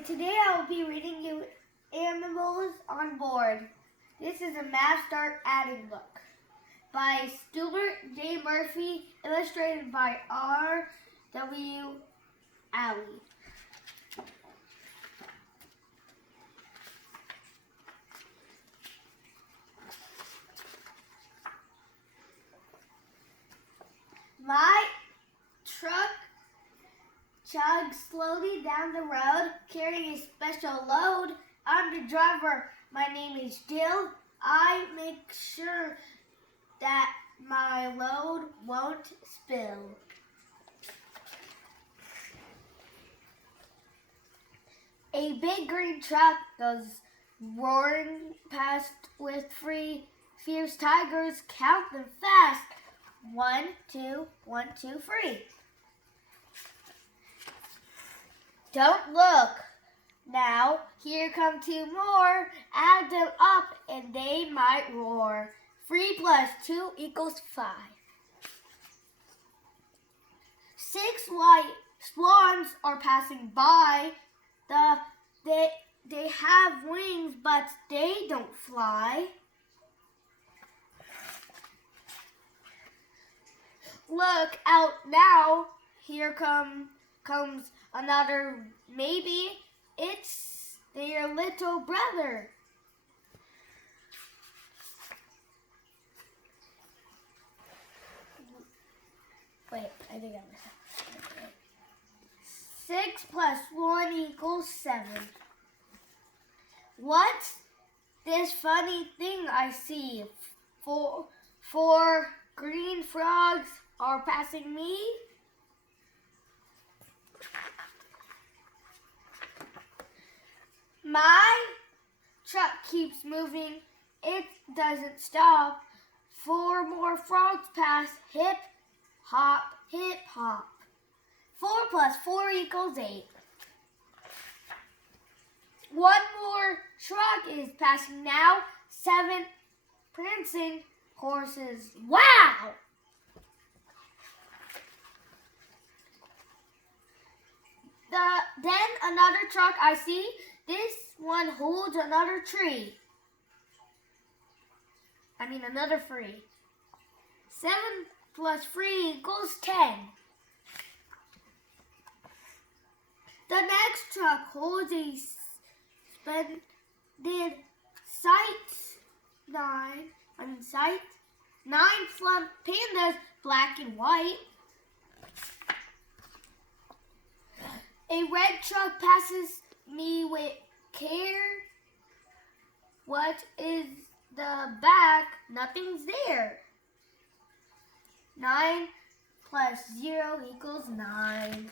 and today I will be reading you Animals on Board. This is a math start adding book by Stuart J. Murphy, illustrated by R.W. Alley. My truck chugs slowly down the road, carrying a special load. I'm the driver. My name is Jill. I make sure that my load won't spill. A big green truck goes roaring past with three fierce tigers. Count them fast. 1, 2, 1, 2, 3. Don't look. Now, here come two more. Add them up and they might roar. 3 plus 2 equals 5. 6 white swans are passing by. They have wings, but they don't fly. Look out now. Here comes another maybe. It's their little brother. Wait, I think I missed it. 6 plus 1 equals 7. What's this funny thing I see? Four green frogs are passing me. My truck keeps moving. It doesn't stop. 4 more frogs pass. Hip, hop, hip, hop. 4 plus 4 equals 8. 1 more truck is passing now. 7 prancing horses. Wow! Then another truck I see. This one holds another tree. Another 3. 7 plus 3 equals 10. The next truck holds a splendid sight. 9 plump pandas, black and white. A red truck passes me with care. What is the back? Nothing's there. 9 plus 0 equals 9.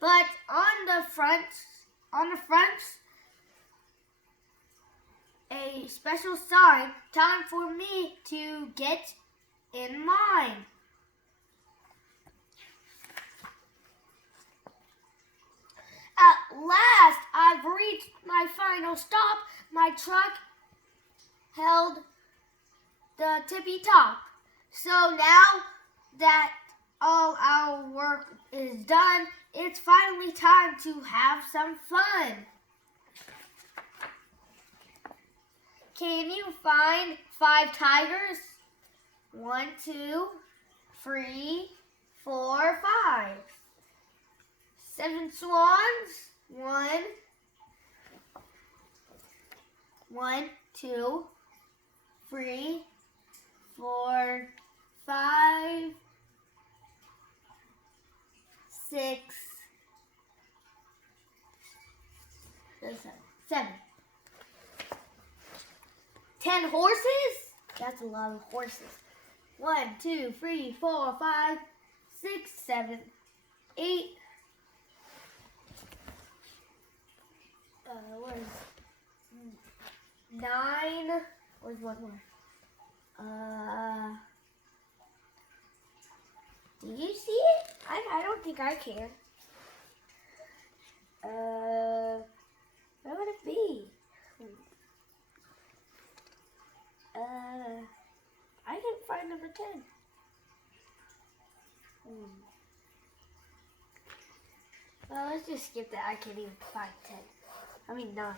But on the front, a special sign. Time for me to get in line. At last, I've reached my final stop. My truck held the tippy top. So now that all our work is done, it's finally time to have some fun. Can you find 5 tigers? 1, 2, 3, 4, 5. 7 swans. 1, 2, 3, 4, 5, 6, 7. 10 horses? That's a lot of horses. 1, 2, 3, 4, 5, 6, 7, 8. What is 9? Where's one more? Do you see it? I don't think I can. Where would it be? I didn't find number 10. Let's just skip that. I can't even find 10. I mean 9.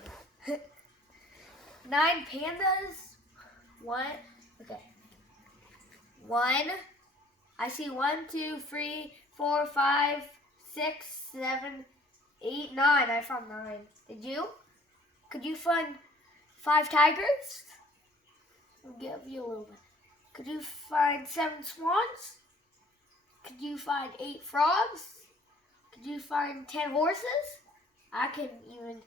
9 pandas. One. Okay. 1. I see 1, 2, 3, 4, 5, 6, 7, 8, 9. I found 9. Did you? Could you find 5 tigers? I'll give you a little bit. Could you find 7 swans? Could you find 8 frogs? Could you find 10 horses? I can even,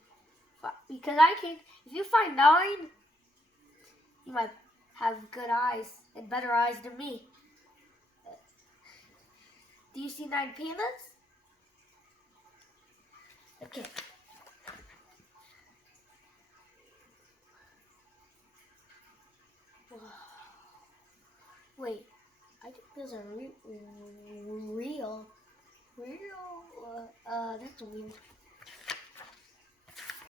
because I can, if you find 9, you might have good eyes and better eyes than me. Do you see 9 pandas? Okay. Wait, I think those are real. That's weird.